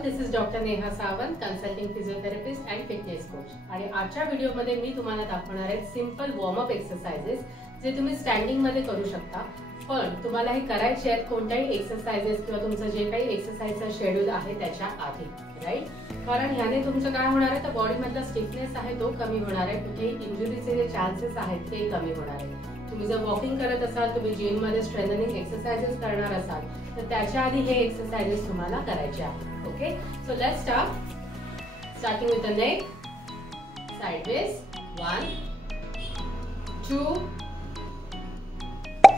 All, this is doctor Neha Sawant, consulting physiotherapist and fitness coach. आणि आजच्या व्हिडिओमध्ये मी तुम्हाला दाखवणार आहे सिंपल वॉर्मअप एक्सरसाइजेस जे तुम्ही स्टँडिंग मध्ये करू शकता. पण तुम्हाला हे करायचे आहेत कोणत्याही एक्सरसाइजेस किंवा तुमचं जे काही एक्सरसाइजचं शेड्यूल आहे त्याच्या आधी, राईट? कारण ह्याने तुमचं काय होणार आहे, तर बॉडीमधला स्टिफनेस आहे तो कमी होणार आहे. कुठेही इंजुरीचे जे चान्सेस आहेत ते कमी होणार आहे. तुम्ही जर वॉकिंग करत असाल, तुम्ही जिम मध्ये स्ट्रेंथनिंग एक्सरसाइजेस करणार असाल तर त्याच्या आधी हे एक्सरसाइजेस तुम्हाला करायचे आहेत. Okay, so let's starting with the neck, sideways. 1 2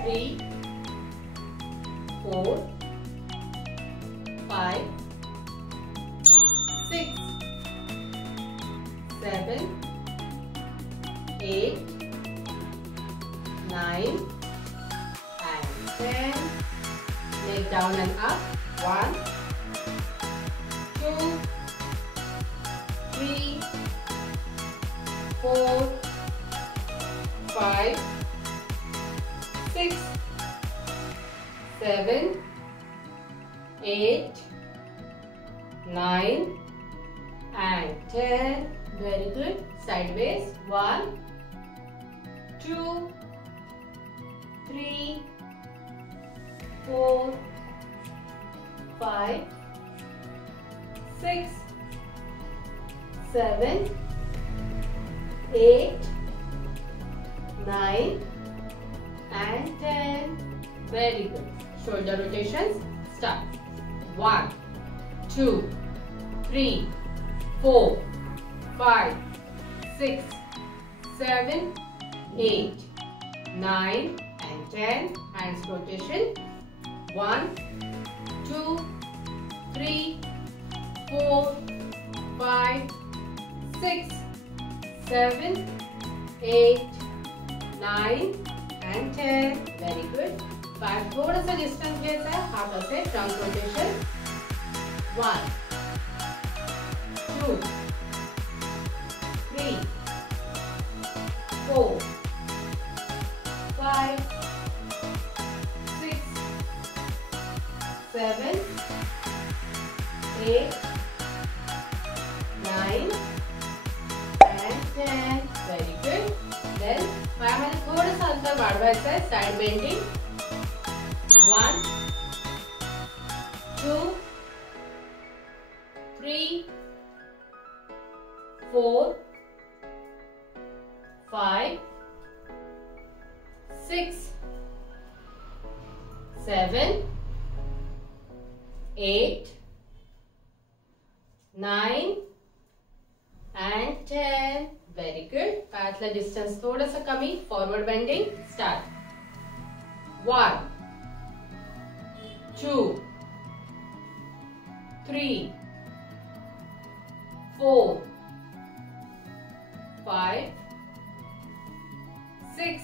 3 4 5 6 7 8 9 and 10. Leg down and up. 1 2 3 4 5 6 7 8 9 and 10. Very good. Sideways. 1 2 3 4 5 6 7 8 9 and 10. Very good. Shoulder rotations. Start. 1 2 3 4 5 6 7 8 9 and 10. Hands rotation. 1 2 3 4 5 6 7 8 9 and 10. Very good. पाय थोडंसं डिस्टन्स घ्यायचं आहे. हात असे ट्रंक रोटेशन. 1 2 3 4 5 6 7 8 9 and 10. Very good. Then पायामध्ये थोडंसं अंतर वाढवायचं आहे. Side bending. 1 2 3 4 5 6 7 8 9 and 10. Very good. पायातला डिस्टन्स थोडंसं कमी. Forward bending. स्टार्ट. 1 2 3 4 5 6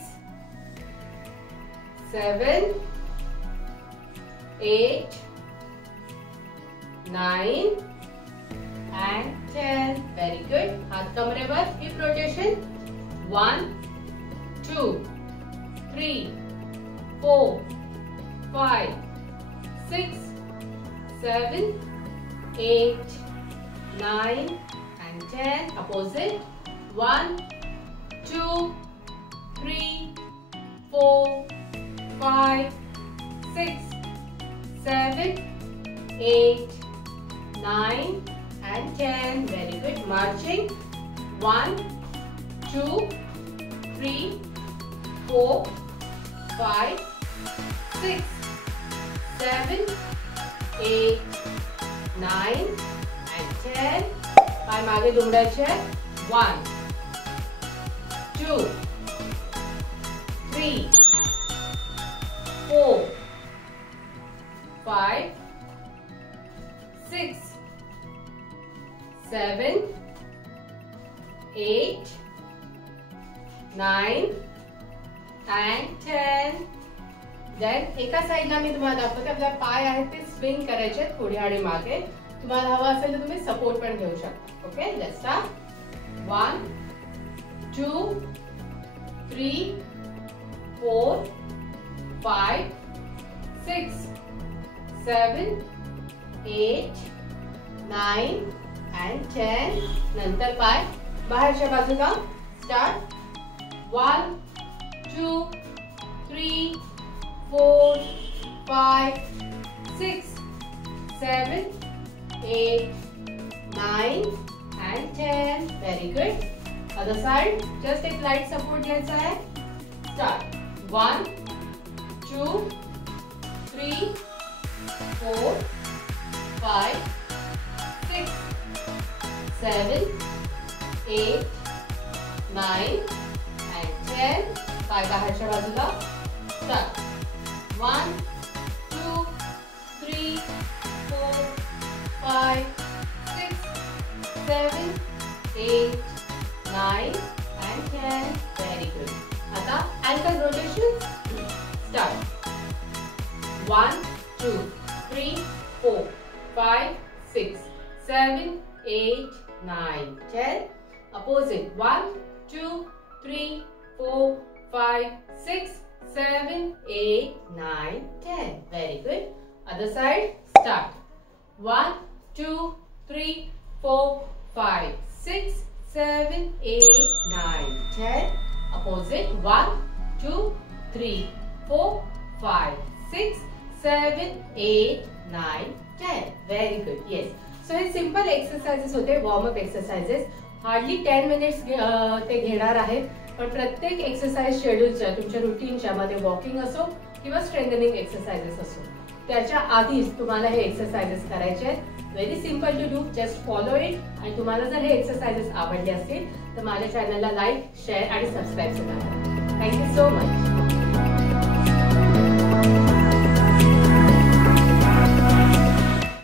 7 8 9 and 10. Very good. हात कमरेवर. Hip rotation. 1 2 3 4 5 6 7 8 9 and 10. Opposite. 1 2 3 4 5 6 7 8 9 and 10. Very good. Marching. 1 2 3 4 5 6 7 8 9 and 10. पाय मागे दुमडायचे. 1 2 3 4 5 6 7 8 9 and 10. देन एका साइडला मी तुम्हाला दाखवते. आपला पाय आहेत ते स्विंग करायचे पुढे आणि मागे. तुम्हाला हवा असेल तर तुम्ही सपोर्ट पण घेऊ शकता. Okay, let's start. 1 2 3 4 5 6 7 8 9 and 10. नंतर पाय बाहेरच्या बाजूला. स्टार्ट. 1 2 3 4 5 6 7 8 9 and 10. Very good. Other side. Just एक light support घ्यायचा आहे. Start. 1 2 3 4 5 6 7 8 9 and 10. पाय बाहेरच्या बाजूला. Start. 1 2 3 4 5 6 7 8 9 and 10. Very good. आता ankle rotation. Start. 1 2 3 4 5 6 7 8 9 10. Opposite. 1 2 3 4 5 6 7 8 9 10. Very good. Other side. Start. 1 2 3 4 5 6 7 8 9 10. Opposite. 1 2 3 4 5 6 7 8 9 10. Very good. Yes. So हे सिंपल एक्सरसाइजेस होते, warm up exercises. Hardly 10 minutes ते घेणार आहेत. पण प्रत्येक एक्सरसाइज शेड्यूलच्या तुमच्या रुटीनच्या मध्ये वॉकिंग असो किंवा स्ट्रेंथनिंग एक्सरसाइजेस असो त्याच्या आधीच तुम्हाला हे एक्सरसाइजेस करायचे आहेत. Very simple to do. Just follow it. आणि तुम्हाला जर हे एक्सरसाइजेस आवडले असतील तर माझ्या चॅनलला लाईक शेअर आणि सबस्क्राईब करा. Thank you so much.